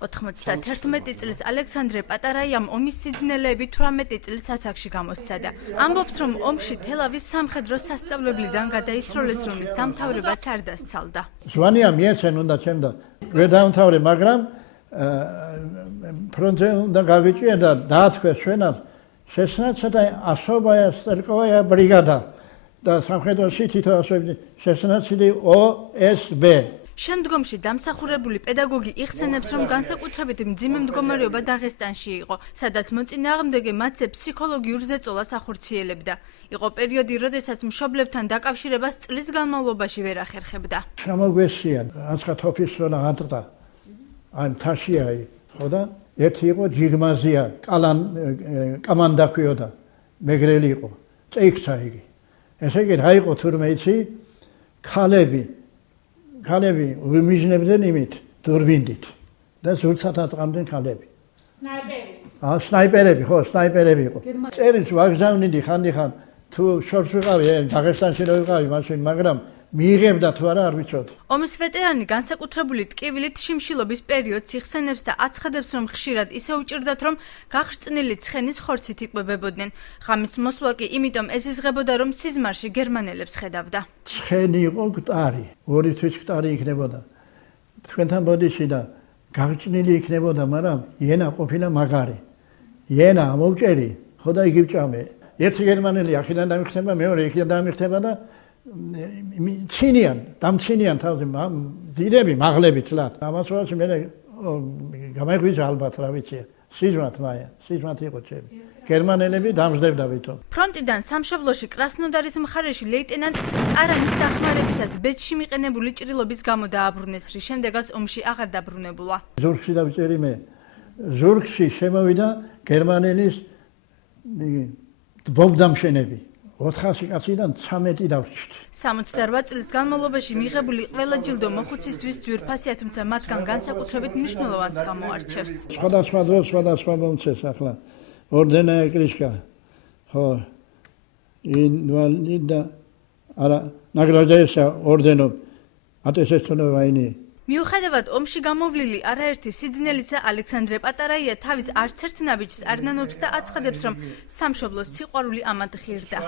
91 წლის ალექსანდრე პატარაიამ ომის სიძნელეები 18 წლის ასაკში გამოსცადა. ამბობს, რომ ომში თელავის სამხედრო სასწავლებლიდან გადაისროლეს, რომლის დამთავრებაც არ დასცალდა. ზვანია მიეცენ უნდა ჩემდა. ვერ დაამთავრე, მაგრამ ფრონტზე უნდა გავიჭირე და დაათქვეს ჩვენად შესნაცა და ასობაია სტრელკოვაია ბრიგადა და სამხედროში თითო ასოები შესნაცილი OSB. შემდგომში დამსახურებული პედაგოგი იხსენებს, რომ განსაკუთრებით მძიმე მდგომარეობა დაღესტანში იყო, სადაც მოწინააღმდეგე მათზე ფსიქოლოგიურ ზეწოლას ახორციელებდა. იყო პერიოდი, როდესაც მშობლებთან დაკავშირებას წლის განმავლობაში ვერ ახერხებდა. შემოგვესიან, აცხა თოფის რონა ატყდა. აი მთაშიაი, ხო და ერთი იყო ჯიგმაზია, კამანდა ქვიოდა, მეგრელი იყო, წეიქცა იგი. ესე იგი რა იყო თურმე იცი? ქალები უმიჯნებდნენ იმით, დურბინით და ზურცად ატყამდნენ ქალები. სნაიპერები, ხო, სნაიპერები იყო. წერილს ვაგზავნიდი ხანდახან, თუ შორს ვიყავი, დაღესტანში რო ვიყავი, მაშინ, მაგრამ მიიღებდა თუ არა არ ვიცოდი. ომის ვეტერანი განსაკუთრებული ტკივილით შიმშილობის პერიოდს იხსენებს და აცხადებს, რომ ხშირად ისე უჭირდათ, რომ გახრწნილი ცხენის ხორცით იკვებებოდნენ. ღამის მოსვლა კი იმიტომ ეზიზღებოდა, რომ სიზმარში გერმანელებს ხედავდა. ცხენი იყო მკვდარი, ორი თვის მკვდარი იქნებოდა. თქვენთან ბოდიში და გახრწნილი იქნებოდა, მაგრამ იენა ყოფილა მაგარი. იენა ამოვჭერი, ხო და იგი ვჭამე. ერთი გერმანელი აქედან დამიხდება, მეორე იქიდან დამიხდება და დამცინიან თავზე დიდები მაღლები თლათ. ამას ვარ მე გამაიღვიძა ალბათ რა ვიცი. სიზმრად იყო ჩემი. გერმანელები დამждდებდა ვითომ. ფრონტიდან სამშობლოში კრასნოდარის მხარეში ლეიტენანტ ტარანის დახმარებისას ბეჭში მიყენებული ჭრილობის გამო დააბრუნეს, რის შემდეგაც ომში აღარ დაბრუნებულა. ზურგში დავწერი მე. ზურგში შემოვიდა გერმანელის ბომბდამშენები. 400 კაციდან 13 დავჭირდი. 68 წლის განმავლობაში მიღებული ყველა ჯილდო მოხუცისთვის ძვირფასია, თუმცა მათგან განსაკუთრებით მნიშვნელოვანს გამოარჩევს. სხვადასხვა დროს სხვადასხვა მომცეს ახლა. ორდენა ეკრიშკა. ხო. ინვალიდა არა ნაგრადაისა ორდენო ატესტონო ვაინი. მიუხედავად ომში გამოვლილი არაერთი სიძნელისა ალექსანდრე პატარაია თავის არც ერთ ნაბიჯს არ ნანობს და აცხადებს, რომ სამშობლოს სიყვარული ამად ღირდა.